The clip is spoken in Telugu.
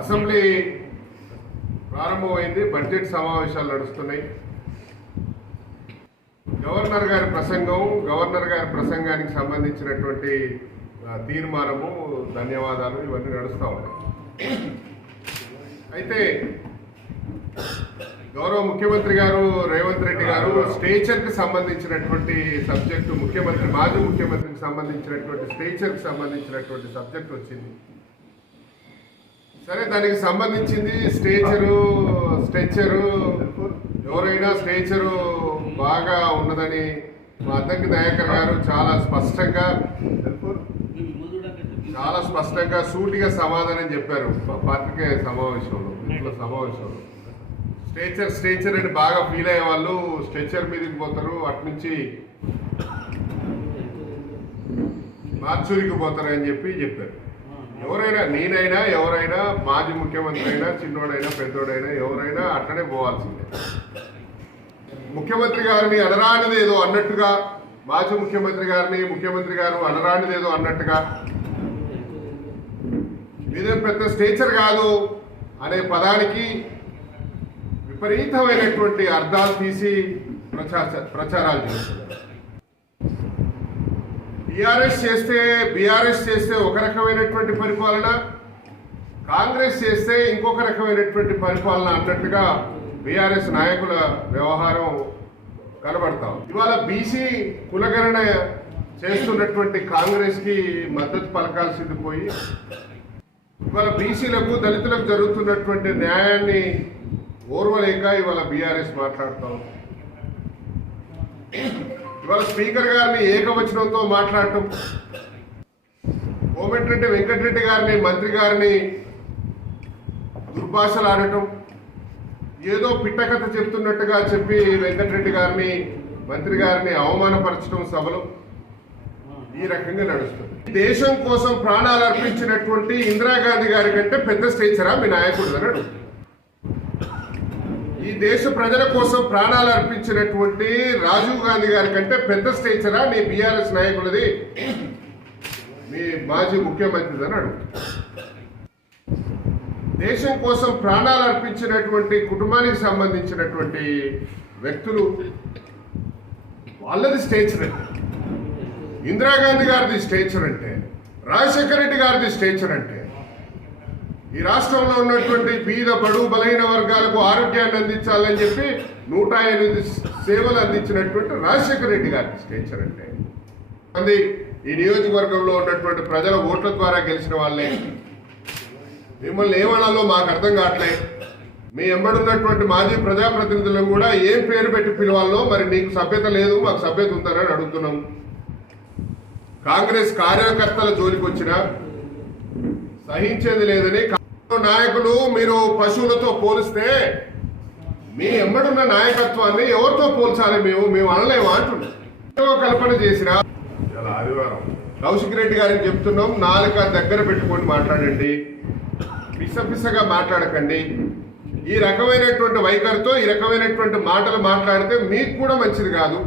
అసెంబ్లీ ప్రారంభమైంది బడ్జెట్ సమావేశాలు నడుస్తున్నాయి. గవర్నర్ గారి ప్రసంగం గవర్నర్ గారి ప్రసంగానికి సంబంధించినటువంటి తీర్మానము ధన్యవాదాలు ఇవన్నీ నడుస్తూ ఉన్నాయి. అయితే గౌరవ ముఖ్యమంత్రి గారు రేవంత్ రెడ్డి గారు స్టేచర్కి సంబంధించినటువంటి సబ్జెక్టు ముఖ్యమంత్రి మాజీ ముఖ్యమంత్రికి సంబంధించినటువంటి స్టేచర్కి సంబంధించినటువంటి సబ్జెక్ట్ వచ్చింది. సరే దానికి సంబంధించింది స్టేచరు స్ట్రెచ్చరు ఎవరైనా స్ట్రేచరు బాగా ఉన్నదని మా అద్దంకి దయాకర్ గారు చాలా స్పష్టంగా చాలా స్పష్టంగా సూటిగా సమాధానం చెప్పారు ప- పత్రిక సమావేశంలో ఇంట్లో సమావేశంలో. స్ట్రేచర్ స్ట్రేచర్ అని బాగా ఫీల్ అయ్యే వాళ్ళు స్ట్రెచర్ మీదకి పోతారు అటునుంచి మార్చూరికి పోతారు అని చెప్పి చెప్పారు. ఎవరైనా నేనైనా ఎవరైనా మాజీ ముఖ్యమంత్రి అయినా చిన్నోడైనా పెద్దోడైనా ఎవరైనా అట్లనే పోవాల్సిందే. ముఖ్యమంత్రి గారిని అనరానిది ఏదో అన్నట్టుగా మాజీ ముఖ్యమంత్రి గారిని ముఖ్యమంత్రి గారు అనరానిది ఏదో అన్నట్టుగా. మీదేం పెద్ద స్టేచర్ కాదు అనే పదానికి విపరీతమైనటువంటి అర్థాలు తీసి ప్రచార ప్రచారాలు చేస్తున్నారు. బీఆర్ఎస్ చేస్తే బీఆర్ఎస్ చేస్తే ఒక రకమైనటువంటి పరిపాలన కాంగ్రెస్ చేస్తే ఇంకొక రకమైనటువంటి పరిపాలన అన్నట్టుగా బీఆర్ఎస్ నాయకుల వ్యవహారం కనబడతాం ఇవాళ బీసీ కులగణన చేస్తున్నటువంటి కాంగ్రెస్కి మద్దతు పలకాల్సింది పోయి ఇవాళ బీసీలకు దళితులకు జరుగుతున్నటువంటి న్యాయాన్ని ఓర్వలేక ఇవాళ బీఆర్ఎస్ మాట్లాడతాం ఇవాళ స్పీకర్ గారిని ఏకవచనంతో మాట్లాడటం కోమటిరెడ్డి వెంకటరెడ్డి గారిని మంత్రి గారిని దుర్భాషలు ఆడటం ఏదో పిట్టకథ చెప్తున్నట్టుగా చెప్పి వెంకటరెడ్డి గారిని మంత్రి గారిని అవమానపరచడం సభలో ఈ రకంగా నడుస్తుంది. దేశం కోసం ప్రాణాలు అర్పించినటువంటి ఇందిరాగాంధీ గారి కంటే పెద్ద స్టేచరా మీ నాయకుడు అన్నాడు. ఈ దేశ ప్రజల కోసం ప్రాణాలు అర్పించినటువంటి రాజీవ్ గాంధీ గారి కంటే పెద్ద స్టేచరా నీ బీఆర్ఎస్ నాయకులది? మీ మాజీ ముఖ్యమంత్రిది అని దేశం కోసం ప్రాణాలు అర్పించినటువంటి కుటుంబానికి సంబంధించినటువంటి వ్యక్తులు వాళ్ళది స్టేచర్. ఇందిరాగాంధీ గారిది స్టేచర్ అంటే రాజశేఖర రెడ్డి గారిది స్టేచర్ అంటే ఈ రాష్ట్రంలో ఉన్నటువంటి బీద బడుగు బలహీన వర్గాలకు ఆరోగ్యాన్ని అందించాలని చెప్పి నూట ఎనిమిది సేవలు అందించినటువంటి రాజశేఖర రెడ్డి గారికి స్టేచర్ అంటే మంది ఈ నియోజకవర్గంలో ఉన్నటువంటి ప్రజల ఓట్ల ద్వారా గెలిచిన వాళ్ళే. మిమ్మల్ని ఏమనాలో మాకు అర్థం కావట్లే మీ ఎంబడున్నటువంటి మాజీ ప్రజాప్రతినిధులను కూడా ఏం పేరు పెట్టి పిలవాలో మరి నీకు సభ్యత లేదు మాకు సభ్యత ఉందని అడుగుతున్నాం. కాంగ్రెస్ కార్యకర్తల జోలికి వచ్చినా సహించేది లేదని నాయకులు మీరు పశువులతో పోలిస్తే మీ ఎంబడున్న నాయకత్వాన్ని ఎవరితో పోల్చాలి మేము? మేము అనలేము అంటున్నాం. కల్పన చేసిన ఆదివారం. కౌశిక్ రెడ్డి గారికి చెప్తున్నాం నాలుక దగ్గర పెట్టుకొని మాట్లాడండి. పిస పిసగా మాట్లాడకండి. ఈ రకమైనటువంటి వైఖరితో ఈ రకమైనటువంటి మాటలు మాట్లాడితే మీకు కూడా మంచిది కాదు.